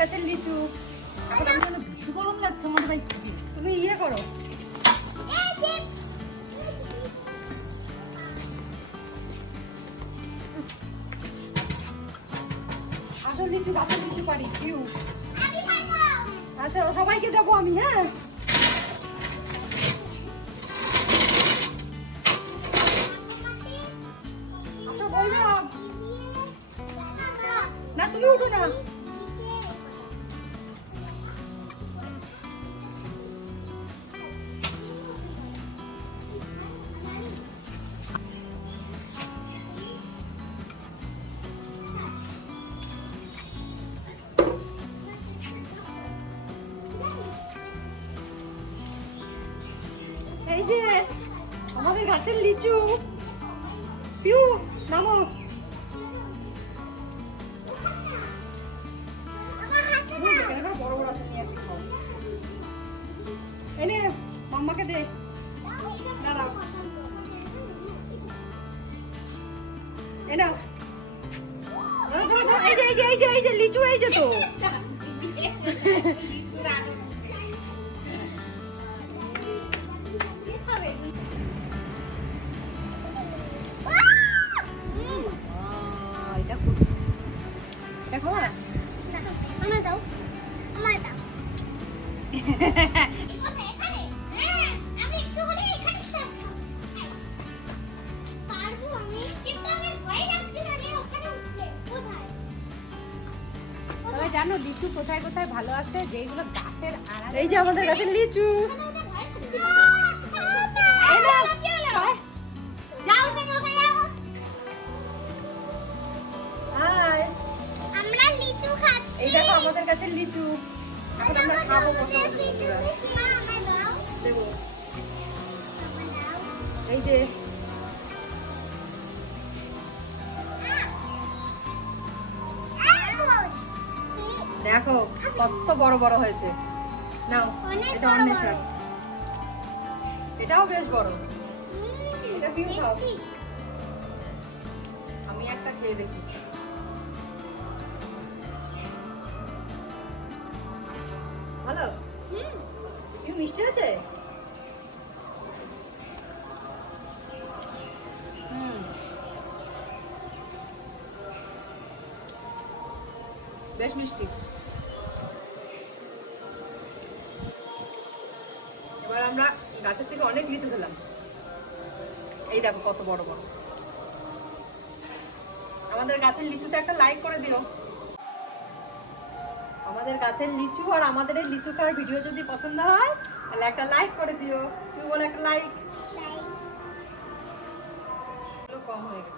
গাছের লিচু। এখন আমি যেন বেশি গরম লাগছে মনে হয়। তুমি ইয়ে করো, আসো লিচু গাছের লিচু পারি। কিউ আসো, সবাইকে দেবো আমি। হ্যাঁ আসো, বলবো না, তুমি উঠো না। এই যে আমাদের গাছের লিচু। পিউ নামো। বড় বড় আছে, নিয়ে আসি খাও। এনে মাম্মাকে দে। দাঁড়াও, এই নাও। এই যে এই যে এই যে এই যে লিচু, এই যে তো দেখো না, আমার দাও, আমার দাও। আমি একটু হলে এখানে পারবো আমি, কিন্তু আমি ভয় লাগছে না রে ওখানে উঠতে। কোথায়? সবাই জানো লিচু কোথায় কোথায় ভালো আছে? যেগুলো গাছের আড়ালে। এই যে আমাদের গাছের লিচু। আমরা লিচু খাচ্ছি। এই দেখো আমাদের গাছের লিচু। এখন আমরা খাবো বসে বসে বন্ধুরা। দেবো। এই যে দেখো কত বড় বড় হয়েছে। নাও, এটা অন্বেষণ। এটাও বেশ বড়। এটা পিউ খাও। আমি একটা খেয়ে দেখি। ভালো? পিউ মিষ্টি হয়েছে? বেশ মিষ্টি। এবার আমরা গাছের থেকে অনেক লিচু খেলাম। এই দেখো কত বড় বড়। আমাদের গাছের লিচুতে একটা লাইক করে দিও। আমাদের গাছের লিচু আর আমাদের এই লিচু খাওয়ার ভিডিও যদি পছন্দ হয় তাহলে একটা লাইক করে দিও। তুই বলে একটা লাইক। কম হয়ে গেছে।